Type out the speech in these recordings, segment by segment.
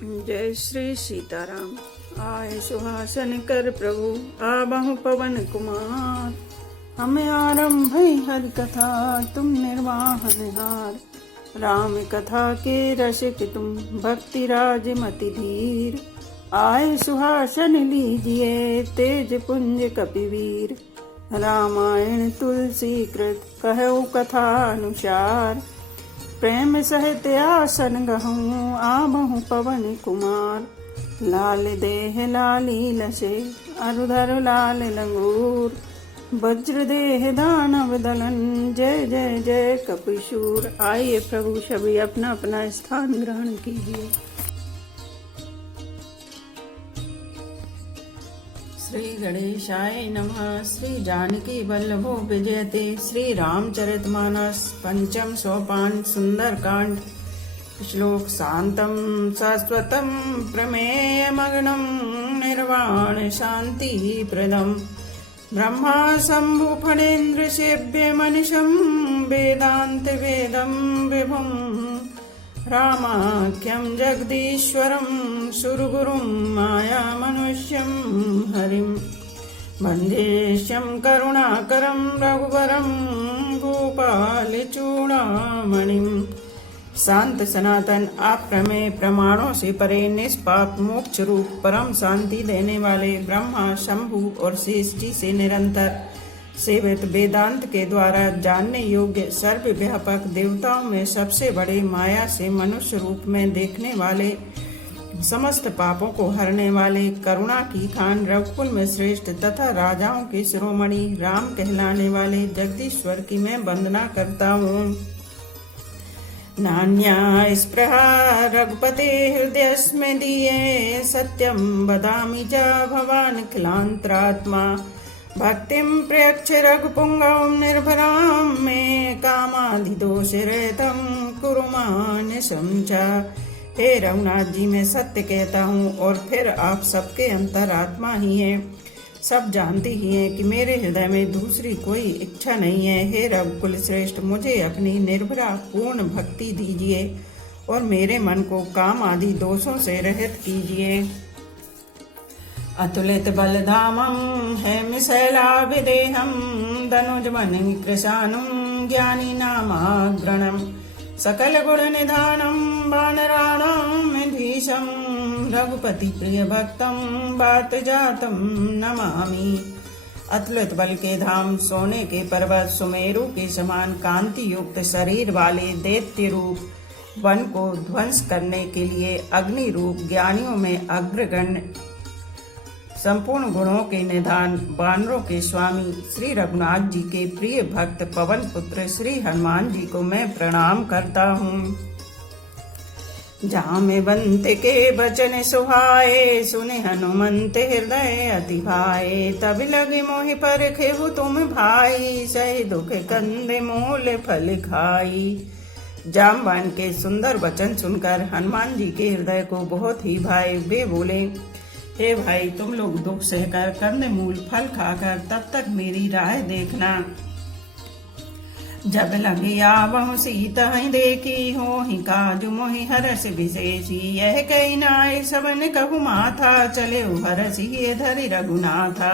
जय श्री सीताराम। आए सुहासन कर प्रभु आबहु पवन कुमार। हमें आरंभ हरि कथा तुम निर्वाहन हार। राम कथा के रसिक तुम भक्ति राज मति धीर। आए सुहासन लीजिए तेज पुंज कपिवीर। रामायण तुलसी कृत कहु कथा अनुसार। प्रेम सहित आसन गहूँ आबहु पवन कुमार। लाल देह लाली लसे अरुधर लाल लंगूर। वज्र देह दानव दलन जय जय जय कपिशूर। आइए प्रभु सभी अपना अपना स्थान ग्रहण कीजिए। श्री गणेशाय नमः। श्री जानकी वल्लभो विजयते। श्री रामचरितमानस पंचम सोपान सुंदरकांड। श्लोक शांतम शाश्वतम प्रमेय मग्नम निर्वाण शांति प्रदम। ब्रह्मा शंभु फणेन्द्र सेव्य मनिषं वेदांत वेदम विभुम। रामाख्यं जगदीश्वरं सुरगुरुं माया मनुष्यं हरिं। वन्देश्यं करुणाकरं रघुवरं भूपाल चूड़ामणिं। शांत सनातन अप्रमेय प्रमाणों से परे निष्पाप मोक्ष रूप परम शांति देने वाले ब्रह्मा शंभु और शेष जी से निरंतर सेवित वेदांत के द्वारा जानने योग्य सर्वव्यापक देवताओं में सबसे बड़े माया से मनुष्य रूप में देखने वाले समस्त पापों को हरने वाले करुणा की खान रघुकुल में श्रेष्ठ तथा राजाओं के शिरोमणि राम कहलाने वाले जगदीश्वर की मैं वंदना करता हूँ। नान्या स्पृहा रघुपते हृदयस्में दिए। सत्यम वदामि च भवान् खिलांतरात्मा। भक्तिं प्रयच्छ रघुपुंगव निर्भरां मे। कामाधिदोषरहितं कुरु मानसं च। हे रघुनाथ जी, मैं सत्य कहता हूँ और फिर आप सबके अंतरात्मा ही हैं। सब जानते ही हैं कि मेरे हृदय में दूसरी कोई इच्छा नहीं है। हे रघुकुल श्रेष्ठ, मुझे अपनी निर्भरा पूर्ण भक्ति दीजिए और मेरे मन को काम आदि दोषों से रहित कीजिए। अतुलित बलधामं हेमशैलाभिदेहं। धनुजमणि कृशानं ज्ञानी नामाग्रणं। सकल गुण निधानं वानराणां धीशं। रघुपति प्रिय भक्तं वात जातं नमामि। अतुलित बल के धाम, सोने के पर्वत, सुमेरु के समान कांति युक्त शरीर वाले दैत्य रूप वन को ध्वंस करने के लिए अग्नि रूप ज्ञानियों में अग्रगण्य संपूर्ण गुणों के निधान वानरों के स्वामी श्री रघुनाथ जी के प्रिय भक्त पवन पुत्र श्री हनुमान जी को मैं प्रणाम करता हूँ। जहाँ में बंते के बचन सुहाए। सुने हनुमंत हृदय अति भाए। तब लगे मोहि पर खेहु तुम भाई। सही दुख कंदे मूल फल खाई। जामवान के सुंदर वचन सुनकर हनुमान जी के हृदय को बहुत ही भाए। वे बोले, हे भाई, तुम लोग दुख सहकर कंदे मूल फल खाकर तब तक मेरी राह देखना। जब लगे आवहु सीता देखी हो ही काजु मोहि हरस विशेषी। यह कही नाय सबन कहु माथा। चले हरस ही धरि रघुनाथा।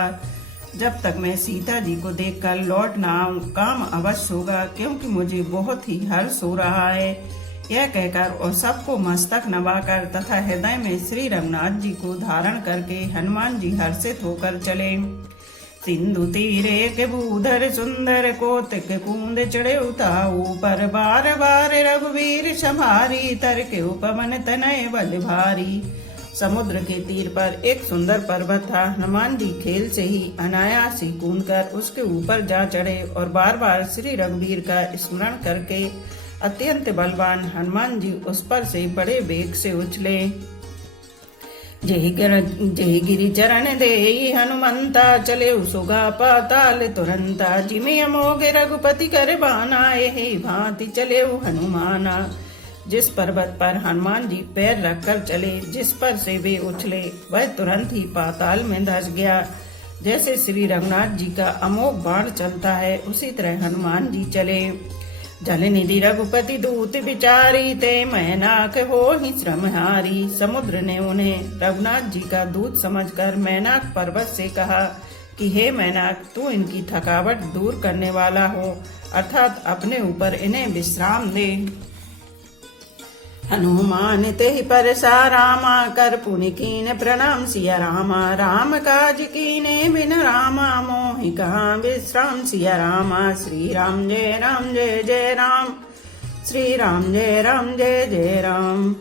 जब तक मैं सीता जी को देखकर लौट ना आऊं काम अवश्य होगा, क्योंकि मुझे बहुत ही हर्ष हो रहा है। यह कहकर और सबको मस्तक नवाकर तथा हृदय में श्री रघुनाथ जी को धारण करके हनुमान जी हर्षित होकर चले। सिंधु तीरे के भूधर सुंदर कोतिक कूंद चढ़े उताऊ। पर बार बार रघुवीर संभारी। तर के उपवन तनय बल भारी। समुद्र के तीर पर एक सुंदर पर्वत था। हनुमान जी खेल से ही अनायास ही कूदकर उसके ऊपर जा चढ़े और बार बार श्री रघुवीर का स्मरण करके अत्यंत बलवान हनुमान जी उस पर से बड़े वेग से उछले। जय गिरि चरण देई हनुमंता। चले सुगा पाताल तुरंता। जिमि अमोघ रघुपति कर बाना। यही भांति चले हनुमाना। जिस पर्वत पर हनुमान जी पैर रखकर चले, जिस पर से वे उछले, वह तुरंत ही पाताल में धंस गया। जैसे श्री रघुनाथ जी का अमोघ बाण चलता है, उसी तरह हनुमान जी चले। जल निधि रघुपति दूत विचारी, ते मैनाक हो ही श्रमहारी। समुद्र ने उन्हें रघुनाथ जी का दूत समझकर मैनाक पर्वत से कहा कि हे मैनाक, तू इनकी थकावट दूर करने वाला हो, अर्थात अपने ऊपर इन्हें विश्राम दे। हनुमान ते परसा रामा, कर पुनि कीन प्रणाम सिया रामा। राम काज कीने बिन रामा, मोहि कहाँ विश्राम सिया रामा। श्री राम जय जय राम, श्री राम जय जय राम।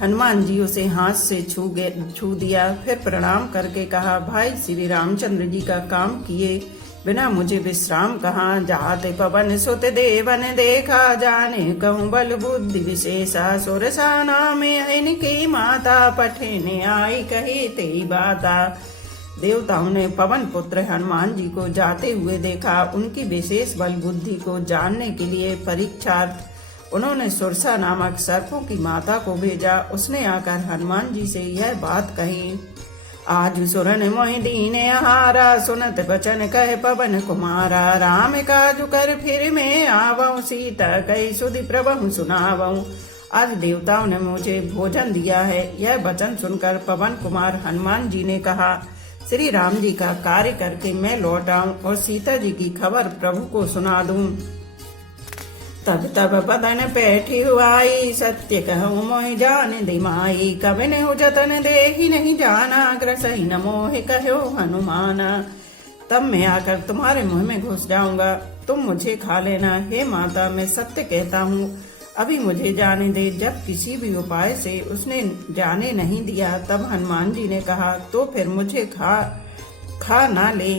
हनुमान जी उसे हाथ से छू दिया, फिर प्रणाम करके कहा, भाई श्री रामचंद्र जी का काम किए बिना मुझे विश्राम कहाँ। जाते पवन सुत देवन देखा, जाने कहूँ बल बुद्धि विशेषा। सुरसा नाम इनकी माता, पठने आई कही तेई बाता। देवताओं ने पवन पुत्र हनुमान जी को जाते हुए देखा। उनकी विशेष बल बुद्धि को जानने के लिए परीक्षार्थ उन्होंने सुरसा नामक सर्पों की माता को भेजा। उसने आकर हनुमान जी से यह बात कही, आज सुरन मोहि दीन आहारा, सुनत बचन कह पवन कुमारा। राम काजु कर फिर मैं आवऊं, सीता कही सुधि प्रभु सुनावऊं। आज देवताओं ने मुझे भोजन दिया है। यह वचन सुनकर पवन कुमार हनुमान जी ने कहा, श्री राम जी का कार्य करके मैं लौट आऊं और सीता जी की खबर प्रभु को सुना दूं। तब तब बदन पैठी हुआई, सत्य कहूँ मोहि जान दिमाई। कबिन हो जतन देहि नहीं जाना, ग्रसहि न मोहि कहो हनुमाना। तब मैं आकर तुम्हारे मुंह में घुस जाऊंगा, तुम मुझे खा लेना। हे माता, मैं सत्य कहता हूँ, अभी मुझे जाने दे। जब किसी भी उपाय से उसने जाने नहीं दिया, तब हनुमान जी ने कहा, तो फिर मुझे खा ना ले।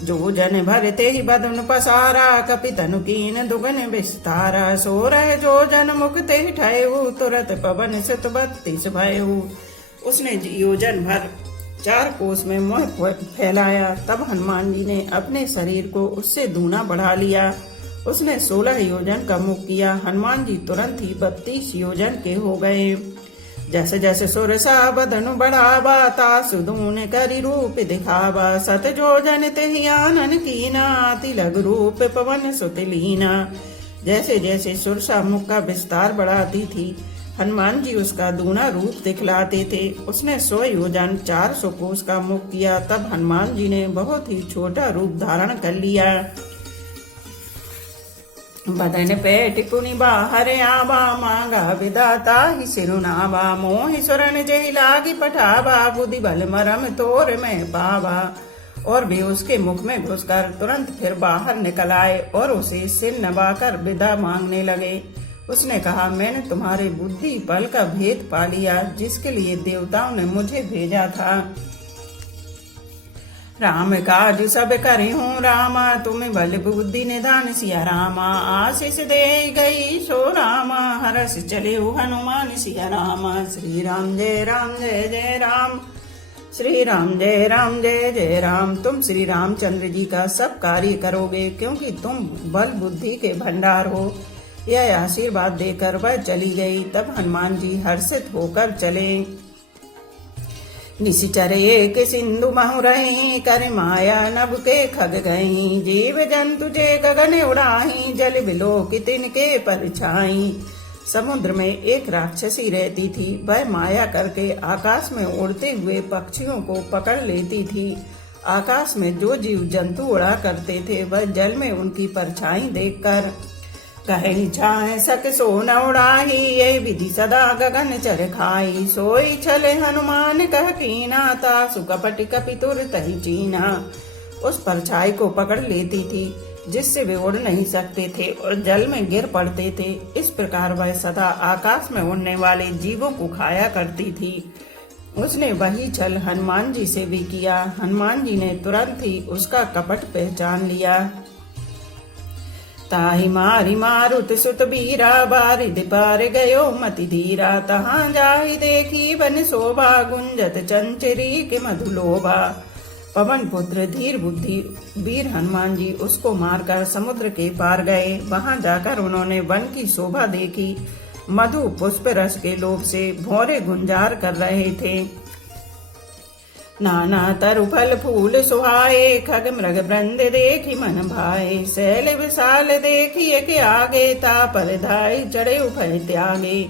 जो जन भरते ही बदन पसारा, कपि तनु कीन दुगन विस्तारा। सो रह जो जन मुक्ते ही ठयऊ, तुरत पवन सुत 32 भयऊ। उसने योजन भर 4 कोस में मोह फैलाया। तब हनुमान जी ने अपने शरीर को उससे दूना बढ़ा लिया। उसने 16 योजन का मुख किया। हनुमान जी तुरंत ही 32 योजन के हो गए। जैसे जैसे सुरसा बदनु बढ़ावा, तासु दून करी रूप दिखावा। सत जो जन तेहि आनन कीना, तिलग रूप पवन सुत लीना। जैसे जैसे सुरसा मुख का विस्तार बढ़ाती थी, हनुमान जी उसका दूना रूप दिखलाते थे। उसने 100 योजन 400 कोस का मुख किया। तब हनुमान जी ने बहुत ही छोटा रूप धारण कर लिया। बदन पेट पुनि बाहर आवा, मांगा विदाता ही सिरुनावा। मोहि सुरन जहि लागी पठावा, बुद्धि बल मरम तोर में पावा। और वे उसके मुख में घुसकर तुरंत फिर बाहर निकल आए और उसे सिर नवाकर विदा मांगने लगे। उसने कहा, मैंने तुम्हारे बुद्धि बल का भेद पा लिया, जिसके लिए देवताओं ने मुझे भेजा था। राम काज सब करे हूँ रामा, तुम बल बुद्धि निधान सिया रामा। आशीष दे गई सो रामा, हरस चले हनुमान सिया रामा। श्री राम जय जय राम, श्री राम जय जय राम। तुम श्री रामचंद्र जी का सब कार्य करोगे, क्योंकि तुम बल बुद्धि के भंडार हो। यह आशीर्वाद देकर वह चली गई। तब हनुमान जी हर्षित होकर चले। निशिचर एक सिंधु महु रही, कर माया नभ के खग गई। जीव जंतु जे गगन उड़ाही, जल बिलो की तिनके परछाई। समुद्र में एक राक्षसी रहती थी। वह माया करके आकाश में उड़ते हुए पक्षियों को पकड़ लेती थी। आकाश में जो जीव जंतु उड़ा करते थे, वह जल में उनकी परछाई देखकर कहीं छाए सक सो न उड़ाही, ये विधि सदा गगन चर खाई। सोई छले हनुमान कह कीना, तासु कपट कपि तुरत ही चीना। उस परछाई को पकड़ लेती थी, जिससे वे उड़ नहीं सकते थे और जल में गिर पड़ते थे। इस प्रकार वह सदा आकाश में उड़ने वाले जीवों को खाया करती थी। उसने वही छल हनुमान जी से भी किया। हनुमान जी ने तुरंत ही उसका कपट पहचान लिया। ताहि मारी मारुत सुत बीरा, बारिधि पार गयो मति धीरा। तहाँ जाहि देखी वन शोभा, गुंजत चंचरी के मधुलोभा। पवन पुत्र धीर बुद्धि वीर हनुमान जी उसको मारकर समुद्र के पार गए। वहां जाकर उन्होंने वन की शोभा देखी। मधु पुष्प रस के लोभ से भौरे गुंजार कर रहे थे। नाना तरु फल फूल सुहाए, खग मृग वृंद देखी मन भाए। शैल विशाल देखिए के आगे, तापर धाय चढ़े उभय त्यागे।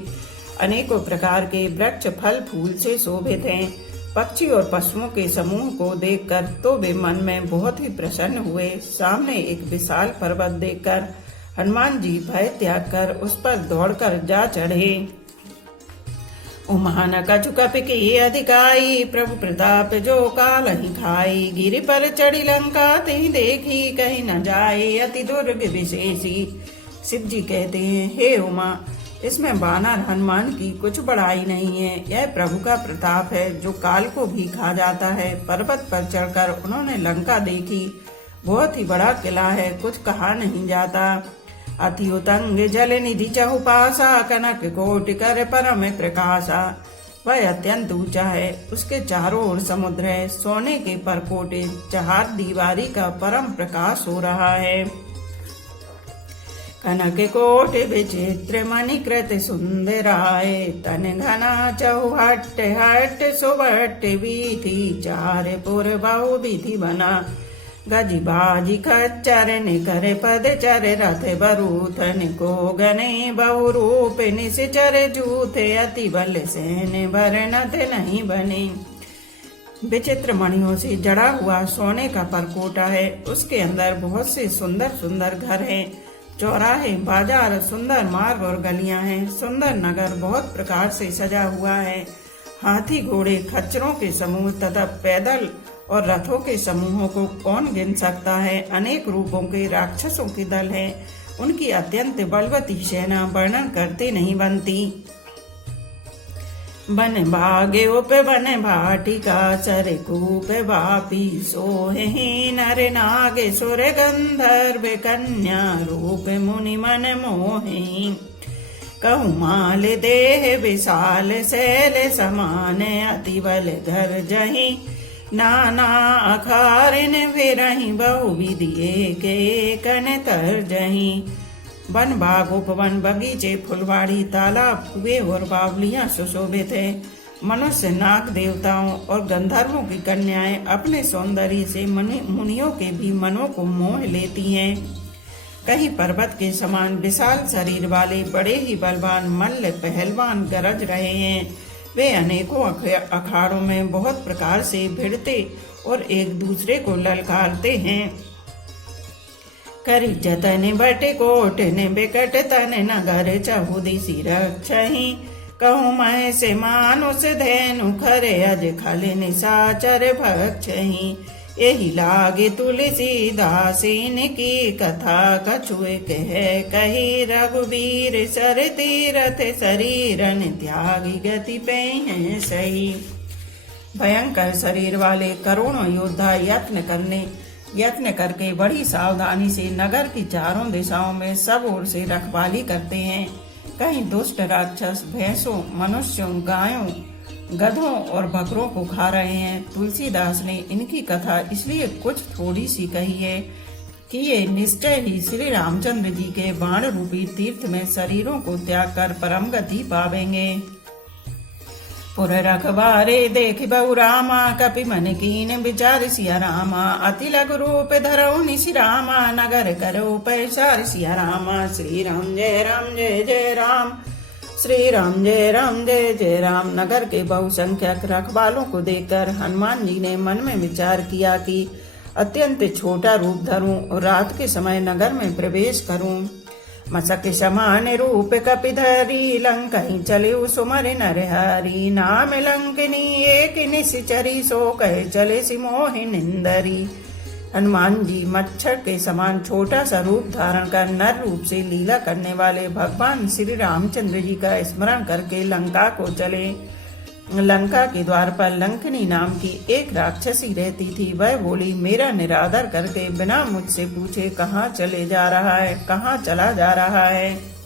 अनेकों प्रकार के वृक्ष फल फूल से शोभित हैं। पक्षी और पशुओं के समूह को देखकर तो वे मन में बहुत ही प्रसन्न हुए। सामने एक विशाल पर्वत देखकर हनुमान जी भय त्याग कर उस पर दौड़कर जा चढ़े। उमान कछु कपि की अधिकाई, प्रभु प्रताप जो काल ही खाई। गिरि पर चढ़ी लंका तिहि देखी, कहीं न जाए अति दुर्ग विशेषी। शिव जी कहते हैं, हे उमा, इसमें वानर हनुमान की कुछ बड़ाई नहीं है। यह प्रभु का प्रताप है जो काल को भी खा जाता है। पर्वत पर चढ़कर उन्होंने लंका देखी, बहुत ही बड़ा किला है, कुछ कहा नहीं जाता। अति उतंग जल निधि चहुपासा, कनक कोटि कर परम प्रकाशा। वह अत्यंत ऊंचा है, उसके चारों ओर समुद्र है। सोने के परकोटे चहार दीवारी का परम प्रकाश हो रहा है। कनक कोट विचित्र मणिकृत सुंदराय, तन घना चौहट हट सुबट वीथि। चार पुर बहु विधि बना, गज बाजी खच्चर निकर पद चर। रथ बरूथन को गने बहु रूप, निश्चर जूथे अति बल सेन भरनत नहीं बने। विचित्र मणियों से जड़ा हुआ सोने का परकोटा है, उसके अंदर बहुत से सुंदर सुंदर घर हैं। चौराहे, बाजार, सुंदर मार्ग और गलियां हैं। सुंदर नगर बहुत प्रकार से सजा हुआ है। हाथी, घोड़े, खच्चरों के समूह तथा पैदल और रथों के समूहों को कौन गिन सकता है। अनेक रूपों के राक्षसों के दल हैं। उनकी अत्यंत बलवती सेना वर्णन करते नहीं बनती। बन भागे उप बन भाटिका, सर कूप बापी सोहे। नर नाग सुर गंधर्व कन्या, रूप मुनि मन मोहे। कहु माल देह विशाल शैल समान, अति बल धर जही। नाना अखारिन फिरहि, बहु विधि एक कन तर जही। वन बाग, उपवन, बगीचे, फुलवाड़ी, तालाब, कुएं और बावलियां सुशोभित है। मनुष्य, नाग देवताओं और गंधर्वों की कन्याएं अपने सौंदर्य से मुनियों के भी मनों को मोह लेती हैं। कहीं पर्वत के समान विशाल शरीर वाले बड़े ही बलवान मल्ल पहलवान गरज रहे हैं। वे अनेकों अखाड़ों में बहुत प्रकार से भिड़ते और एक दूसरे को ललकारते हैं। करी जतन बट कोट ने बिकट तन, नगर चहुदिशि रक्षहि। कहूँ मैं से मानुष धेनु, खरे अज खल निशाचर भक्षहि। यही लागे तुलसी दासीन की कथा, कछुए कह कही रघुवीर। सर तीरथ शरीरन त्यागी, गति पे हैं सही। भयंकर शरीर वाले करोड़ों योद्धा यत्न करके बड़ी सावधानी से नगर की चारों दिशाओं में सब ओर से रखवाली करते हैं। कहीं दुष्ट राक्षस भैंसों, मनुष्यों, गायों, गधों और बकरों को खा रहे हैं। तुलसीदास ने इनकी कथा इसलिए कुछ थोड़ी सी कही है कि ये निश्चय ही श्री रामचंद्र जी के बाण रूपी तीर्थ में शरीरों को त्याग कर परम गति पावेंगे। पुर रखबारे देख बहु रामा, कपि मन कीन विचार सिया रामा। अति लघु रूप धरऊ निशि रामा, नगर करो पैसार सिया रामा। श्री राम जय राम जय जय राम, श्री राम जय राम जय जय राम। नगर के बहुसंख्यक रखवालों को देखकर हनुमान जी ने मन में विचार किया कि अत्यंत छोटा रूप धरूं और रात के समय नगर में प्रवेश करूं। मसक समान रूप कपिधरी, लंकहि चले सुमर नरहरि। नाम लंकिनी एक निश्चरी, सो कहे चले सिमोहि निंदरी। हनुमान जी मच्छर के समान छोटा सा रूप धारण कर नर रूप से लीला करने वाले भगवान श्री रामचंद्र जी का स्मरण करके लंका को चले। लंका के द्वार पर लंकिनी नाम की एक राक्षसी रहती थी। वह बोली, मेरा निरादर करके बिना मुझसे पूछे कहाँ चले जा रहा है, कहाँ चला जा रहा है।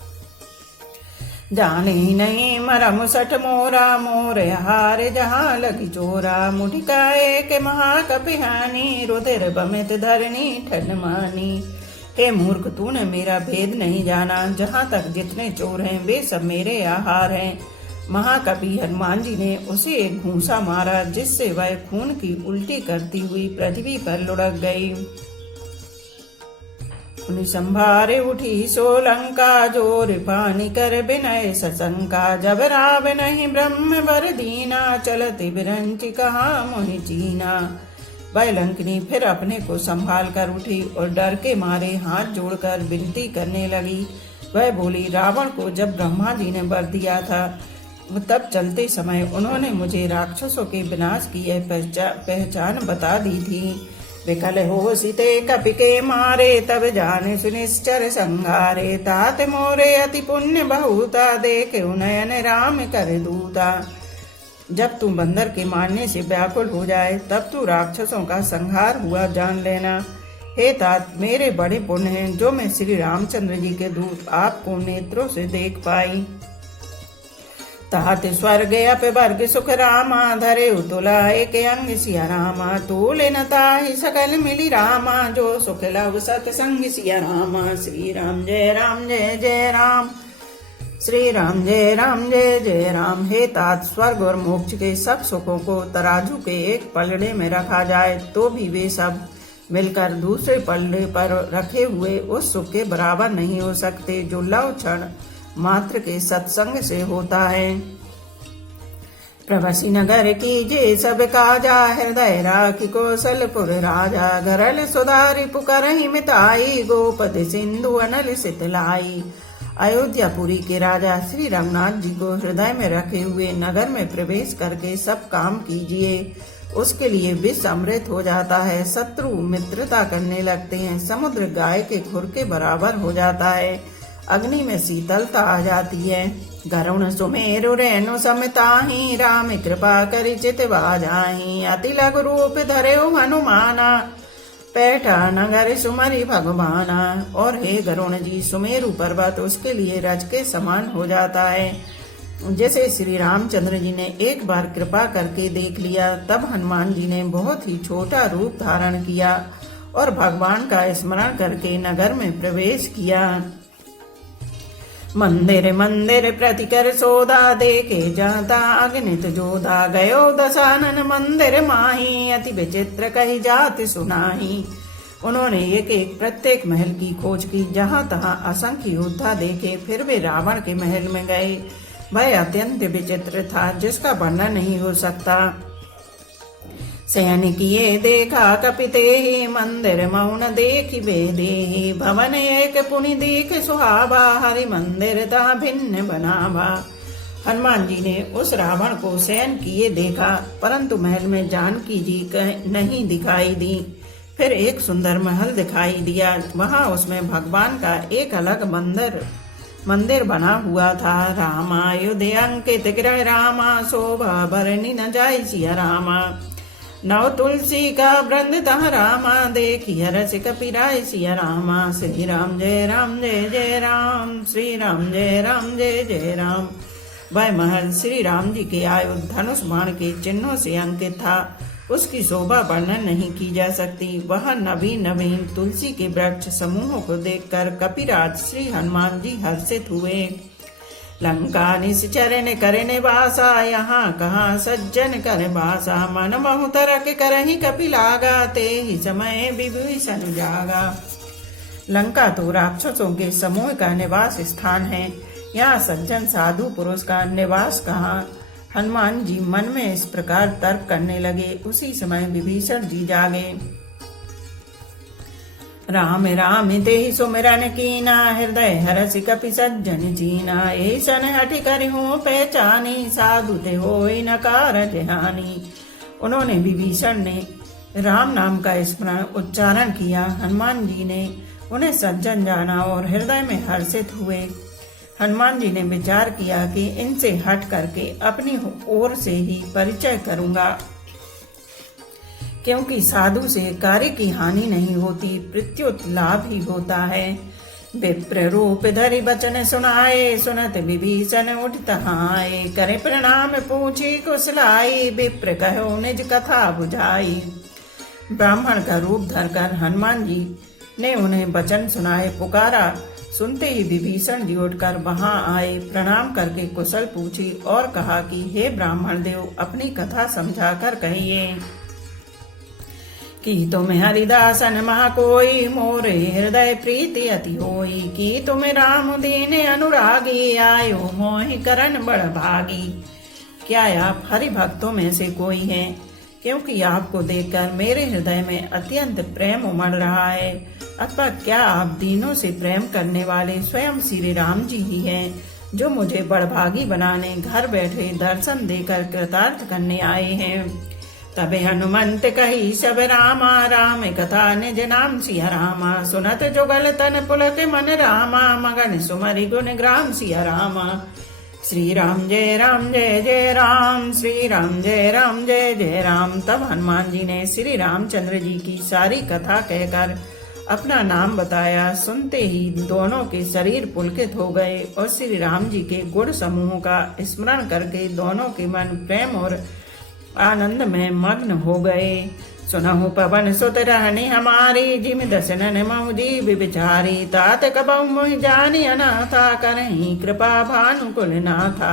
जाने नहीं मरम सठ मोरा, मोर हार जहाँ लगी चोरा। मुठिकाए के महाकपिहानी, रुधिर बमित धरणी ठन मानी। हे मूर्ख, तूने मेरा भेद नहीं जाना। जहाँ तक जितने चोर हैं वे सब मेरे आहार हैं। महाकवि हनुमान जी ने उसे एक घूंसा मारा, जिससे वह खून की उल्टी करती हुई पृथ्वी पर लुढ़क गई। उन्हीं संभारे उठी सो लंका, जोर पानी कर विनय सशंका। जब रावण नहीं ब्रह्म वर दीना, चलते बिरंच कहा मोहि चीना। वह लंकिनी फिर अपने को संभाल कर उठी और डर के मारे हाथ जोड़कर विनती करने लगी। वह बोली, रावण को जब ब्रह्मा जी ने वर दिया था, तब चलते समय उन्होंने मुझे राक्षसों के विनाश की यह पहचान बता दी थी। विकल हो सीते कपि के मारे, तब जाने सुनिश्चर संहारे। तात मोरे अति पुण्य बहुता, देखे नयन राम कर दूता। जब तू बंदर के मारने से व्याकुल हो जाए, तब तू राक्षसों का संहार हुआ जान लेना। हे तात, मेरे बड़े पुण्य हैं जो मैं श्री रामचंद्र जी के दूत आपको नेत्रों से देख पाई। तात स्वर्ग अपवर्ग सुख रामा, धरे उतुला एक अंग सिया रामा। तूले न ताहि सकल मिली रामा, जो सुख लव सतसंग सिया रामा। श्री राम जय राम जय जय राम, श्री राम जय राम जय जय राम। हे तात, स्वर्ग और मोक्ष के सब सुखों को तराजू के एक पलड़े में रखा जाए तो भी वे सब मिलकर दूसरे पलड़े पर रखे हुए उस सुख के बराबर नहीं हो सकते, जो लव क्षण मात्र के सत्संग से होता है। प्रवसी नगर की जे सब काजा, हृदय राखी कौशलपुर राजा। घरल सुधारी पुकारहि मिताई, गोपद सिंधु अनल सितलाई। अयोध्यापुरी के राजा श्री रघुनाथ जी को हृदय में रखे हुए नगर में प्रवेश करके सब काम कीजिए। उसके लिए विष अमृत हो जाता है, शत्रु मित्रता करने लगते हैं, समुद्र गाय के खुर के बराबर हो जाता है, अग्नि में शीतलता आ जाती है। गरुण सुमेरु रेणु समताही, राम कृपा करि चित बाजाही। अति लघु रूप धरेउ हनुमाना, पैठा नगर सुमरि भगवाना। और हे गरुण जी, सुमेरु पर्वत उसके लिए रज के समान हो जाता है। जैसे श्री रामचंद्र जी ने एक बार कृपा करके देख लिया, तब हनुमान जी ने बहुत ही छोटा रूप धारण किया और भगवान का स्मरण करके नगर में प्रवेश किया। मंदिर मंदिर प्रतिकर सोदा, देखे जाता अगणित जोधा। गयो दशानन मंदिर माही, अति विचित्र कही जात सुनाही। उन्होंने एक एक प्रत्येक महल की खोज की, जहाँ तहाँ असंख्य योद्धा देखे। फिर वे रावण के महल में गए। वह अत्यंत विचित्र था, जिसका वर्णन नहीं हो सकता। शयन किए देखा कपिते ही, मंदिर मौन देखि बेदेहि। भवन एक पुनि देख सुहावा, हरि मंदिर ता भिन्न बनावा। हनुमान जी ने उस रावण को शयन किए देखा, परंतु महल में जानकी जी नहीं दिखाई दी। फिर एक सुंदर महल दिखाई दिया, वहां उसमें भगवान का एक अलग मंदिर बना हुआ था। रामायुध अंकित गृह रामा, शोभा भरनी न जाय सिया रामा। नव तुलसी का वृंद तह रामा, देखी हरस कपिराय सिया रामा। श्री राम जय राम जय जय राम, श्री राम जय राम जय जय राम। वह महल श्री राम जी के आयुध धनुष बाण के चिन्हों से अंकित था। उसकी शोभा वर्णन नहीं की जा सकती। वह नवीन नवीन तुलसी के वृक्ष समूहों को देखकर कपिराज श्री हनुमान जी हर्षित हुए। लंका निश्चरण करे निवासा, यहाँ कहाँ सज्जन कर बासा। मन महु तरक करहि कपिलागा, ते ही समय विभीषण जागा। लंका तो राक्षसों के समूह का निवास स्थान है, यहाँ सज्जन साधु पुरुष का निवास कहाँ। हनुमान जी मन में इस प्रकार तर्क करने लगे। उसी समय विभीषण जी जागे। राम राम तेहि सुमिरन कीना, हृदय हरसि कपि सज्जन चीना। ऐसन हठि करिहु पहचानी, साधु ते होई न कारज हानि। उन्होंने विभीषण ने राम नाम का स्मरण उच्चारण किया। हनुमान जी ने उन्हें सज्जन जाना और हृदय में हर्षित हुए। हनुमान जी ने विचार किया कि इनसे हट करके अपनी ओर से ही परिचय करूंगा, क्योंकि साधु से कार्य की हानि नहीं होती, प्रत्युत लाभ ही होता है। विप्र रूप धरि बचन सुनाए, सुनत विभीषण उठ तहाए। करे प्रणाम पूछी कुशलाई, विप्र कहो निज कथा बुझाई। ब्राह्मण का रूप धरकर हनुमान जी ने उन्हें वचन सुनाए, पुकारा सुनते ही विभीषण जी उठकर वहां आए, प्रणाम करके कुशल पूछी और कहा कि हे ब्राह्मण देव, अपनी कथा समझाकर कहिए कि तुम्हें हरिदासन महा कोई, मोरे हृदय प्रीति अति होई, कि तुम्हें राम दीन अनुरागी, आयो मोहि करन बड़ भागी। क्या आप हरि भक्तों में से कोई हैं? क्योंकि आपको देखकर मेरे हृदय में अत्यंत प्रेम उमड़ रहा है। अथवा क्या आप दीनों से प्रेम करने वाले स्वयं श्री राम जी ही हैं, जो मुझे बड़भागी बनाने घर बैठे दर्शन देकर कृतार्थ करने आए हैं। तबे हनुमंत कही सब रामा, राम कथा निज नाम सिया रामा, सुनत जुगल तन पुलक मन रामा, मगन सुमरि गुण ग्राम सिया रामा। श्री राम जय जय राम, श्री राम जय जय राम। तब हनुमान जी ने श्री रामचंद्र जी की सारी कथा कहकर अपना नाम बताया। सुनते ही दोनों के शरीर पुलकित हो गए और श्री राम जी के गुण समूह का स्मरण करके दोनों के मन प्रेम और आनंद में मग्न हो गए। सुनहु पवन सुत रहनी हमारी, जिम दसनन महु जीव विचारी, तात कबहु मोहि जानि अनाथा, करहि कृपा भानुकुल नाथा।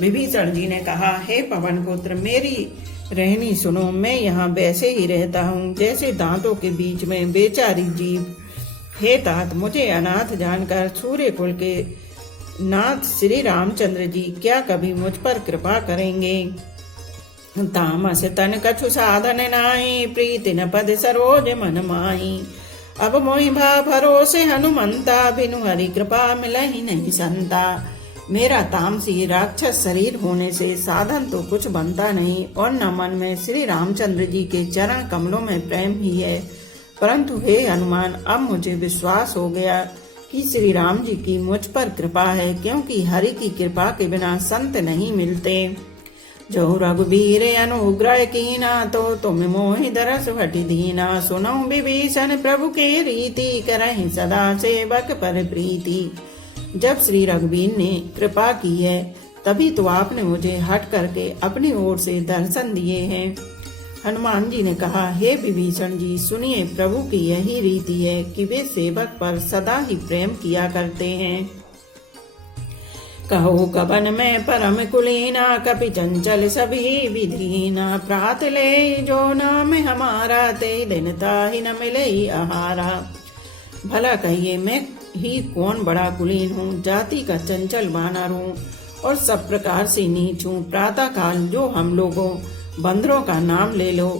विभीषण जी ने कहा, हे पवन पुत्र, मेरी रहनी सुनो। मैं यहाँ वैसे ही रहता हूँ जैसे दांतों के बीच में बेचारी जीव। हे तात, मुझे अनाथ जानकर सूर्य कुल के नाथ श्री रामचंद्र जी क्या कभी मुझ पर कृपा करेंगे? तामस तन कछु साधन नाई, प्रीति न पद सरोज मन माही। अब मोहि भा भरोसे हनुमंता, बिनु हरि कृपा मिलहि नहीं संता। मेरा तामसी राक्षस शरीर होने से साधन तो कुछ बनता नहीं और न मन में श्री रामचंद्र जी के चरण कमलों में प्रेम ही है। परंतु हे हनुमान, अब मुझे विश्वास हो गया कि श्री राम जी की मुझ पर कृपा है, क्योंकि हरि की कृपा के बिना संत नहीं मिलते। जो रघुबीर अनुग्रह कीना, तो तुम मोहि दरस भटि दीना। सुनौ विभीषण प्रभु के रीति, करहि सदा सेवक पर प्रीति। जब श्री रघुबीर ने कृपा की है, तभी तो आपने मुझे हट करके अपनी ओर से दर्शन दिए हैं। हनुमान जी ने कहा, हे विभीषण जी, सुनिए, प्रभु की यही रीति है कि वे सेवक पर सदा ही प्रेम किया करते हैं। कहो कवन में परम कुलीना, कपि चंचल सभी विधीना। प्रात ले जो नाम हमारा, ते दिन ताहि न मिले आहारा। भला कहिए, मैं ही कौन बड़ा कुलीन हूँ, जाति का चंचल वानर हूँ और सब प्रकार से नीच हूँ। प्रातः काल जो हम लोगों बंदरों का नाम ले लो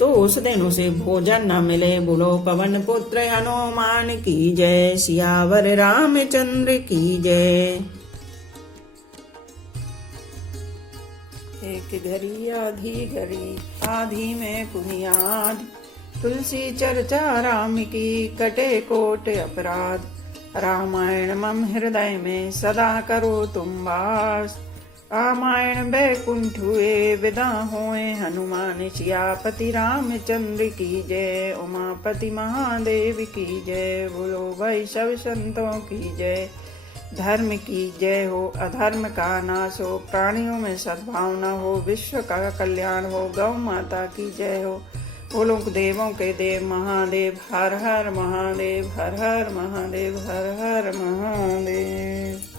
तो उस दिन उसे भोजन न मिले। बोलो पवन पुत्र हनुमान की जय, सियावर रामचंद्र की जय। एक घड़ी आधी में पुनियाद, तुलसी चर्चा राम की, कटे कोट अपराध। रामायण मम हृदय में सदा करो तुम वास। रामायण बैकुंठ हुए विदा होए, हनुमान सियापति रामचंद्र की जय। उमापति महादेव की जय, बोलो भाई सब संतों की जय। धर्म की जय हो, अधर्म का नाश हो, प्राणियों में सद्भावना हो, विश्व का कल्याण हो, गौ माता की जय हो। बोलो देवों के देव महादेव, हर हर महादेव, हर हर महादेव, हर हर महादेव।